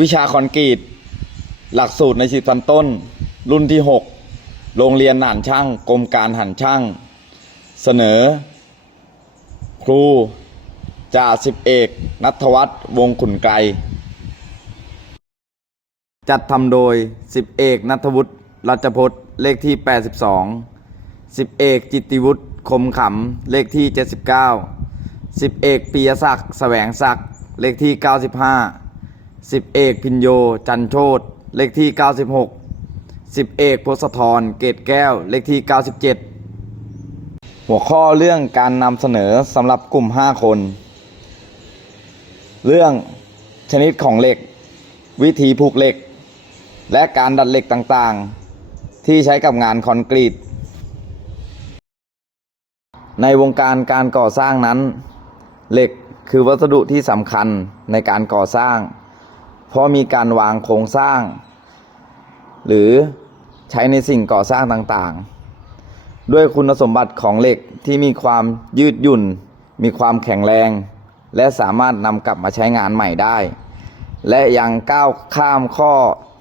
วิชาคอนกรีต หลักสูตรในสิบชั้นต้น รุ่นที่ 6 โรงเรียนหนานช่างกรมการหันช่าง เสนอ ครูจ่าสิบเอกนัทวัฒน์วงขุนไกรจัดทำโดยสิบเอกนัทวุฒิรัชพจน์เลขที่ 82สิบเอกจิตติวุฒิคมขำเลขที่ 79สิบเอกปียศักดิ์แสวงศักดิ์เลขที่ 95 สิบเอกพินโย จันโชตเลขที่ 96สิบเอกพศธรเกตแก้ว เลขที่ 97 หัวข้อเรื่องการนำเสนอสำหรับกลุ่ม 5 คน เรื่องชนิดของเหล็ก วิธีผูกเหล็ก และการดัดเหล็กต่างๆ ที่ใช้กับงานคอนกรีต ในวงการการก่อสร้างนั้น เหล็กคือวัสดุที่สำคัญในการก่อสร้าง เพราะมีการวางโครงสร้าง หรือใช้ในสิ่งก่อสร้างต่างๆ ด้วยคุณสมบัติของเหล็กที่มีความยืดหยุ่น มีความแข็งแรง และสามารถนำกลับมาใช้งานใหม่ได้ และยังก้าวข้ามข้อ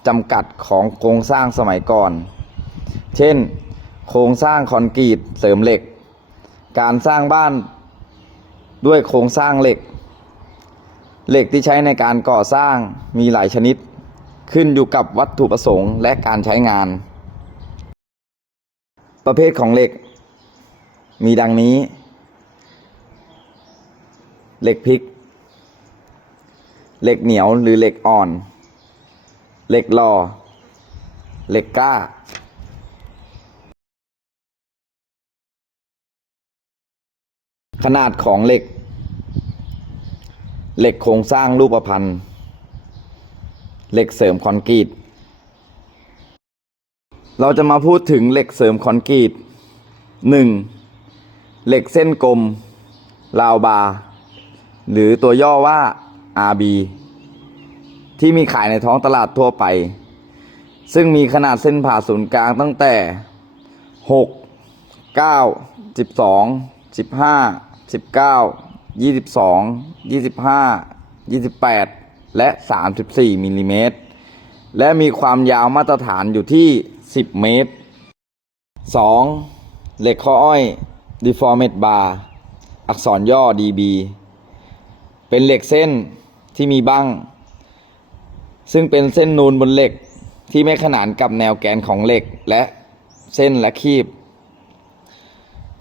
จำกัดของโครงสร้างสมัยก่อน เช่น โครงสร้างคอนกรีตเสริมเหล็ก การสร้างบ้านด้วยโครงสร้างเหล็ก เหล็กที่ใช้ในการก่อสร้างมีหลายชนิด ขึ้นอยู่กับวัตถุประสงค์และการใช้งาน ประเภทของเหล็ก มีดังนี้ เหล็กพริก เหล็กเหนียวหรือเหล็กอ่อน เหล็กหล่อเหล็กกล้าขนาดของเหล็ก เหล็กโครงสร้างรูปพรรณเหล็กเสริมคอนกรีต เราจะมาพูดถึงเหล็กเสริมคอนกรีต 1. เหล็กเส้นกลม ราวบาร์หรือตัวย่อว่า RB ที่มีขายในท้องตลาดทั่วไป ซึ่งมีขนาดเส้นผ่าศูนย์กลางตั้งแต่ 6 9 12 15 19 22 25 28 และ 34มิลลิเมตร และมีความยาวมาตรฐานอยู่ที่ 10 เมตร 2. เหล็กข้ออ้อย deformed bar อักษรย่อ DB เป็นเหล็กเส้นที่มีบั้งซึ่งเป็นเส้นนูนบนเหล็กที่ไม่ขนานกับแนวแกนของเหล็กและเส้นและคีบ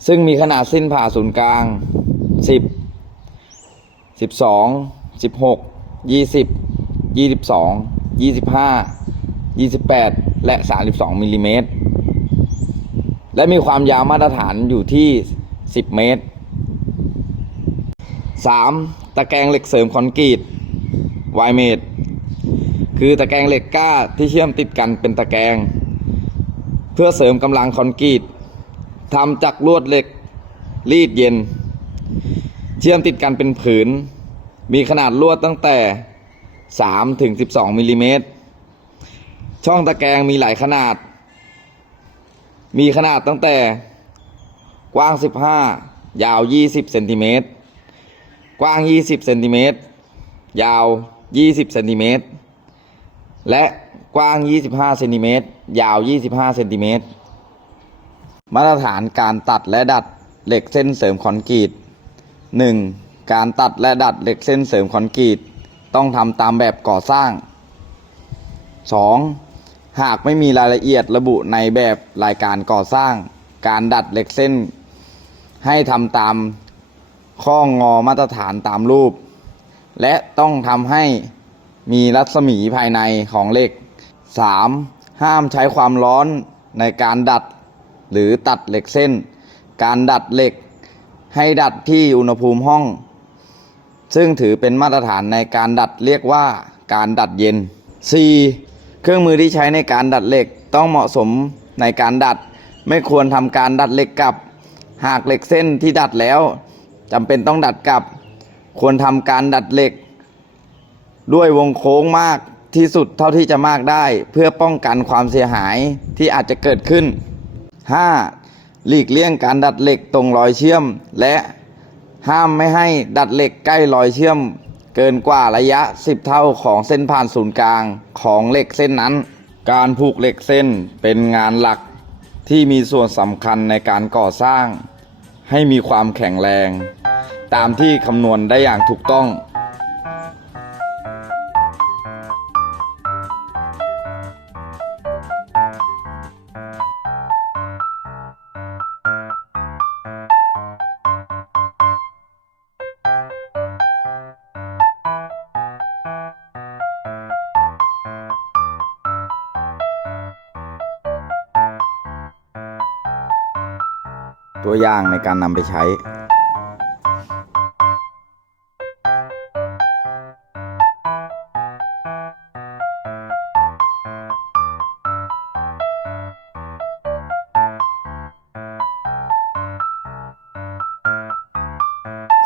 ซึ่งมีขนาดเส้นผ่าศูนย์กลาง 10 12 16 20 22 25 28แปดและ32มิลลิเมตรและมีความยาวมาตรฐานอยู่ที่10เมตร 3. ตะแกรงเหล็กเสริมคอนกรีตไวเมดคือตะแกรงเหล็กก้าที่เชื่อมติดกันเป็นตะแกรงเพื่อเสริมกำลังคอนกรีตทำจากลวดเหล็กรีดเย็น เชื่อมติดกันเป็นผืน มีขนาดลวดตั้งแต่ 3 ถึง 12มิลลิเมตร ช่องตะแกรงมีหลายขนาด มีขนาดตั้งแต่กว้าง 15 ยาว 20เซนติเมตร กว้าง 20เซนติเมตร ยาว 20เซนติเมตร และกว้าง 25เซนติเมตร ยาว 25เซนติเมตร มาตรฐานการตัดและดัดเหล็กเส้นเสริมคอนกรีต 1. การตัดและดัดเหล็กเส้นเสริมคอนกรีตต้องทำตามแบบก่อสร้าง 2. หากไม่มีรายละเอียดระบุในแบบรายการก่อสร้าง การดัดเหล็กเส้น ให้ทำตามข้องอมาตรฐานตามรูป และต้องทำให้มีรัศมีภายในของเหล็ก 3. ห้ามใช้ความร้อนในการดัดหรือตัดเหล็กเส้น การดัดเหล็ก ให้ดัดที่อุณหภูมิห้อง ซึ่งถือเป็นมาตรฐานในการดัดเรียกว่าการดัดเย็น 4. เครื่องมือที่ใช้ในการดัดเหล็กต้องเหมาะสมในการดัด ไม่ควรทำการดัดเหล็กกลับ หากเหล็กเส้นที่ดัดแล้วจำเป็นต้องดัดกลับ ควรทำการดัดเหล็ก ด้วยวงโค้งมากที่สุดเท่าที่จะมากได้ เพื่อป้องกันความเสียหายที่อาจจะเกิดขึ้น 5. หลีกเลี่ยงการดัดเหล็กตรงรอยเชื่อม และห้ามไม่ให้ดัดเหล็กใกล้รอยเชื่อม เกินกว่าระยะ 10 เท่าของเส้นผ่านศูนย์กลางของเหล็กเส้นนั้น การผูกเหล็กเส้นเป็นงานหลักที่มีส่วนสำคัญในการก่อสร้าง ให้มีความแข็งแรง ตามที่คำนวณได้อย่างถูกต้อง ตัวอย่างในการนำไปใช้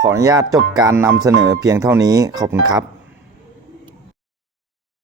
ขออนุญาตจบการนำเสนอเพียงเท่านี้ ขอบคุณครับ